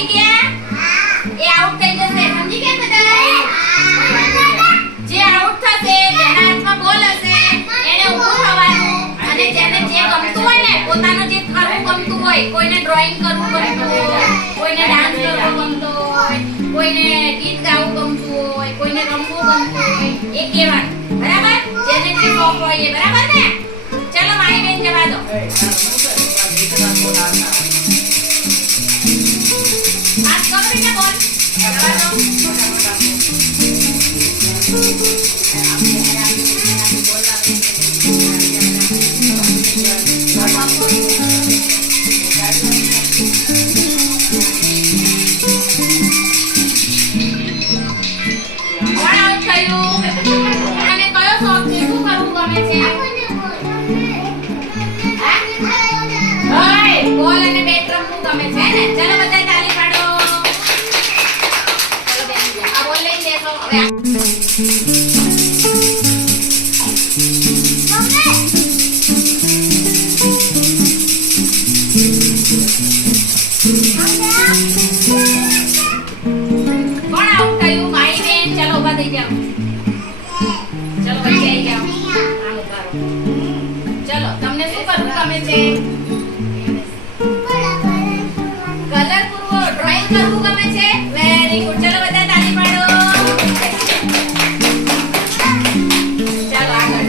સમજી ગયા? એ આઉટ થઈ જશે. સમજી ગયા બધા? જે આઉટ થશે, જેના હાથમાં બોલ હશે, એને ઊભું થવાનું અને જેને જે ગમતું હોય ને, પોતાનું જે કરવું ગમતું હોય, કોઈને ડ્રોઈંગ કરવું ગમતું હોય, કોઈને ડાન્સ કરવો ગમતો હોય, કોઈને ગીત ગાવું ગમતું હોય, કોઈને રમવું ગમતું હોય, એ કહેવાનું. બરાબર? જેને જે શોખ હોય એ. બરાબર ને? ચલો મારી બેન જવા દો. પાસ કરો બેટા બોલ. જવા દો. બોલ અને બેટ રમવું ગમે છે ને? ચલો બધા તાળી પાડો. ચલો બેન આ બોલ લઈ લેજો હવે. કોણ આઉટ થયું? મારી બેન. ચલો ઊભા થઈ જાઓ. ચલો વચ્ચે આવી જાઓ. આમ ઊભા રહો. ચલો તમને શું કરવું ગમે છે? કલર પૂરવો, ડ્રોઈંગ કરવું ગમે છે? Very good. ચલો બધા તાળી પાડો. ચાલો આગળ.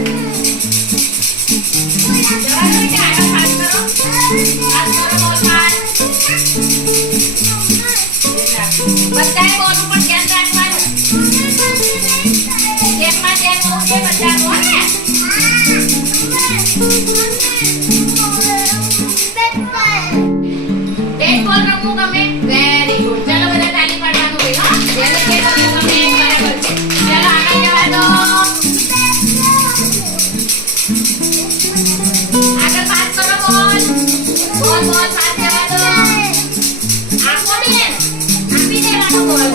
જવા દો કે આગળ પાસ કરો. પાસ કરો બોલ પાસ. બધાએ બોલ ઉપર ધ્યાન રાખવાનું. ગેમમાં ધ્યાન હોવું છે બધાનું, હો ને? બેટ બોલ રમવું ગમે? Very good. ચલો બધા તાળી પાડવાનું ભાઈ, હો. જેને જે રમવું ગમે એ બરાબર છે. ચલો આગળ જવા દો. આગળ પાસ કરો બોલ. બોલ બોલ પાસ જવા દો. આપો બેન. આપી દેવાનો બોલ.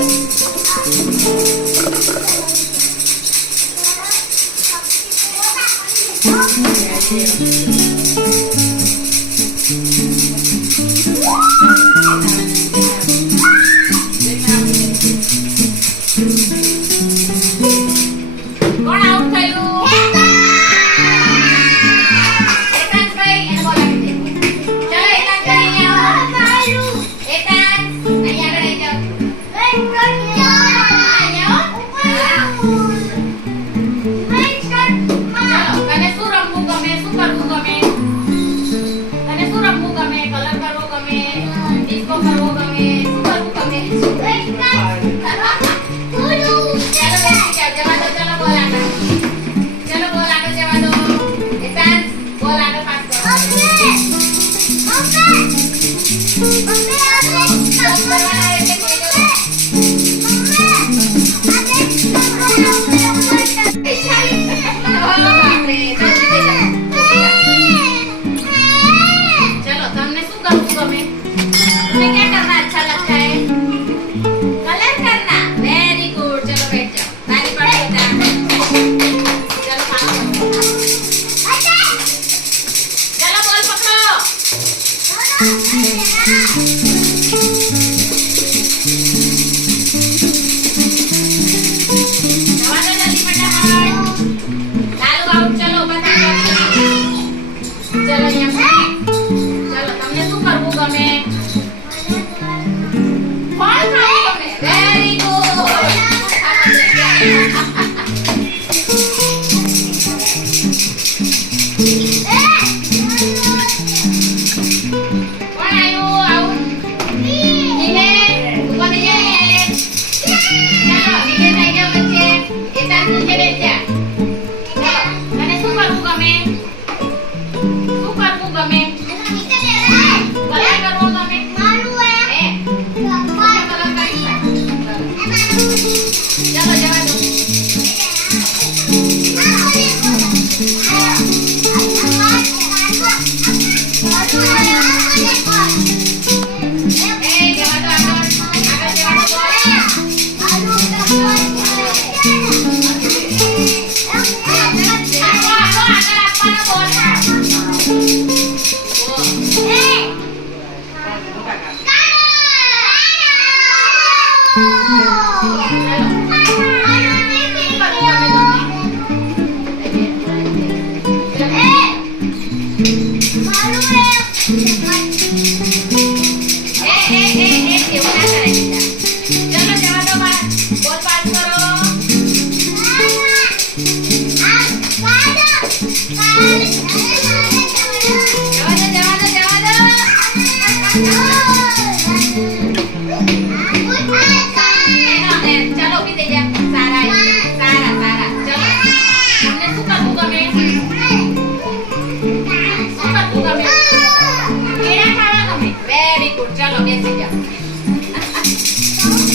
चलो बेसी जाओ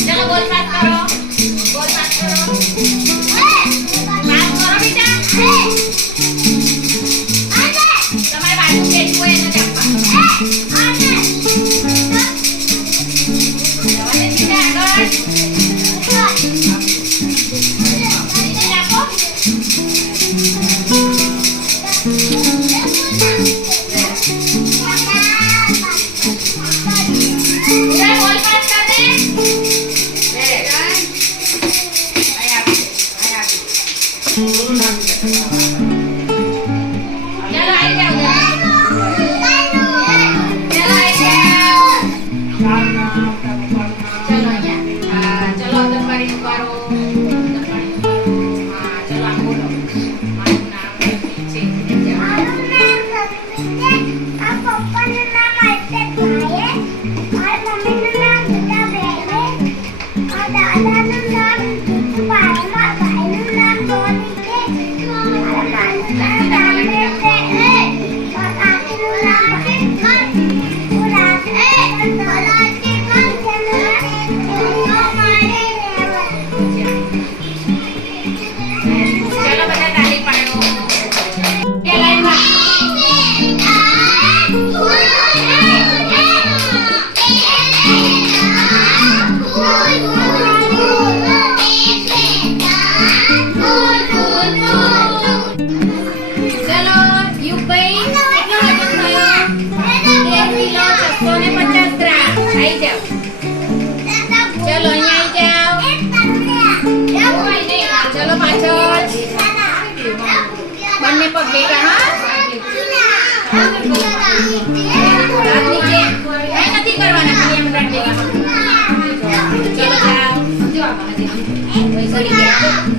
चलो बोल बात करो बात करो बेटा તમારે બાજુ બેઠું હોય એને જપવા જવાને દીધા આગળ દીધે આપો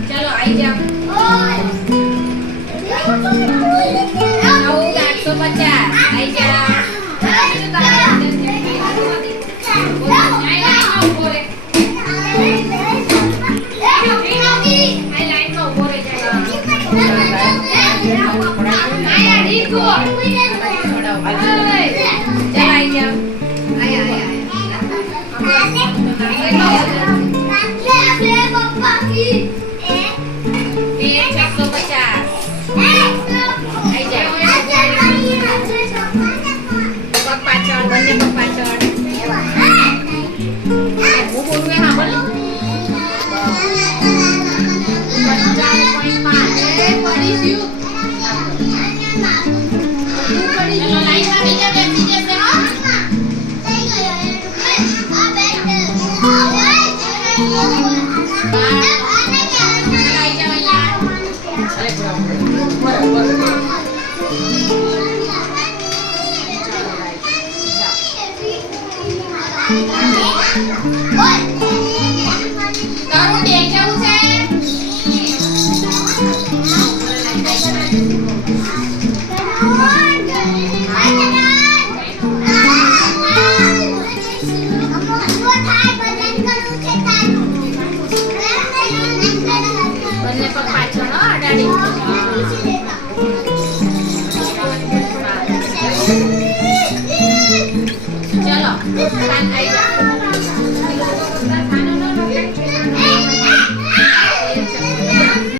चलो आई जाओ 850 आई जाओ What?